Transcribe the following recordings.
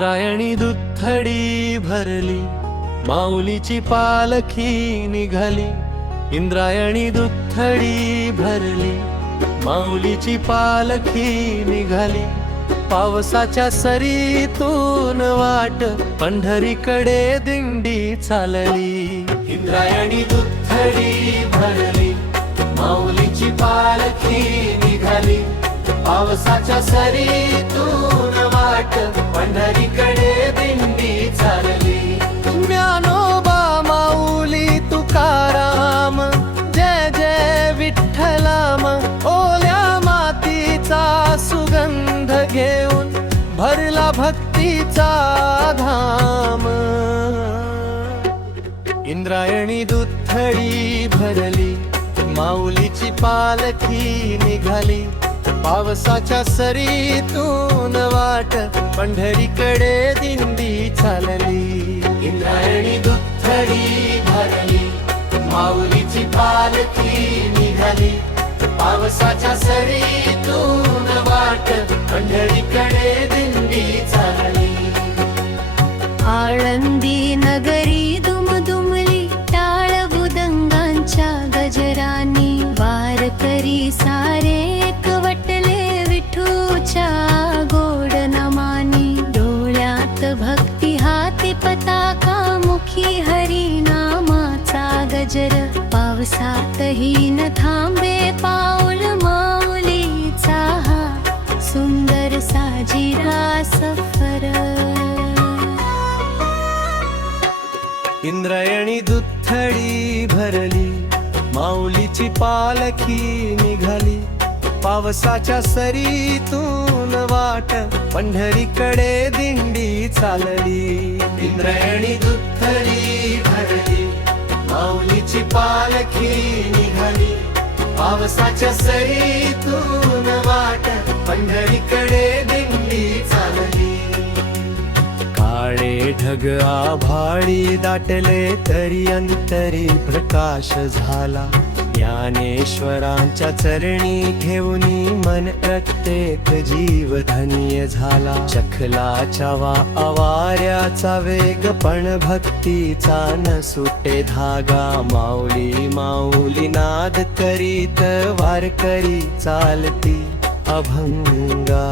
इंद्रायणी दुथडी भरली, माऊलीची पालखी निघाली. इंद्रायणी दुथडी भरली, माऊलीची पालखी निघाली. पावसाच्या सरीतून वाट पंढरीकडे दिंडी चालली. इंद्रायणी दुथडी भरली, माऊलीची पालखी निघाली. पावसाच्या सरीतून वाट पंढरीकडे दिंडी चालली. ज्ञानोबा माऊली तुकाराम, जय जय विठ्ठलाम. ओल्या मातीचा सुगंध घेऊन भरला भक्तीचा धाम. इंद्रायणी दुथडी भरली, माऊलीची पालखी निघाली. पावसाच्या सरीतून वाट पंढरीकडे दिंडी चालली. इंद्रायणी दुथडी भरली, माऊलीची पालखी निघाली. पावसाच्या सरीतून वाट पंढरीकडे दिंडी चालली. आळंदी नगरी दुमदुमली, टाळ मृदंगांच्या गजरांनी. वारकरी सारे एकवटले विठूच्या गोड नामानी. डोळ्यात भक्ती, हाती पताका, मुखी हरिनामाचा गजर. पावसातही न थांबे पाऊल माऊलीचा हा सुंदर साजिरा सफर. इंद्रायणी दुथडी भरली, माऊलीची पालखी निघाली. पावसाच्या सरीतून वाट पंढरीकडे दिंडी चालली. इंद्रायणी दुथडी भरली, माऊलीची पालखी निघाली. पावसाच्या सरीतून वाट पंढरीकडे दिंडी चालली. काळे ढग आभाळी दाटले, तरी अंतरी प्रकाश झाला. ज्ञानेश्वरांच्या चरणी घेऊनी मन प्रत्येक जीव धन्य झाला. चखलाच्या आवाऱ्याचा वेग, पण भक्तीचा न सुटे धागा. माऊली माऊली नाद करीत वारकरी चालती अभंगा.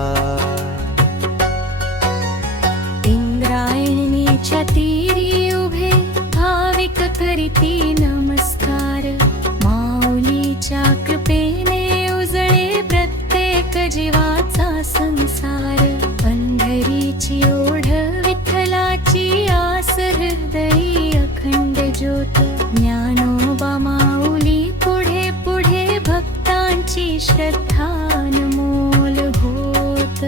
इंद्रायणीच्या तीरी उभे भाविक करीती नमस्कार. माऊलीच्या कृपेने उजळे प्रत्येक जीवाचा संसार. पंढरीची ओढ विठ्ठलाची आस, हृदयी अखंड ज्योत. ज्ञानोबा माऊली पुढे पुढे भक्तांची श्रद्धा अनमोल होत.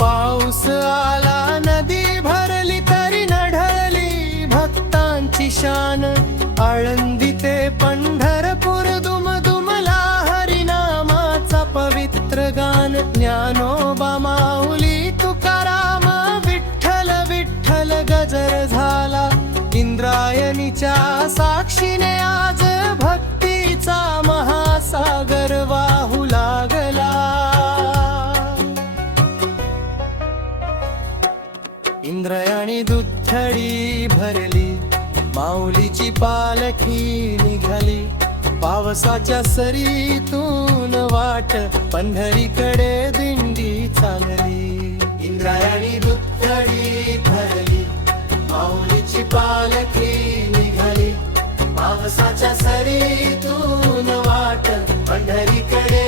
पाऊस आला नदी भरली, तरी न ढळली भक्तांची शान. आळंदी ते पंढरपूर दुमदुमला हरिनामाचा पवित्र गान. ज्ञानोबा माऊली तुकाराम, विठ्ठल विठ्ठल गजर झाला. इंद्रायणीच्या साक्षीने आज भक्तीचा महासागर वाहू लागला. इंद्रायणी दुथडी भरली, माऊलीची पालखी निघाली. पावसाच्या सरीतून वाट पंढरीकडे दिंडी चालली. इंद्रायणी दुथडी भरली, माऊलीची पालखी निघाली. पावसाच्या सरीतून वाट पंढरीकडे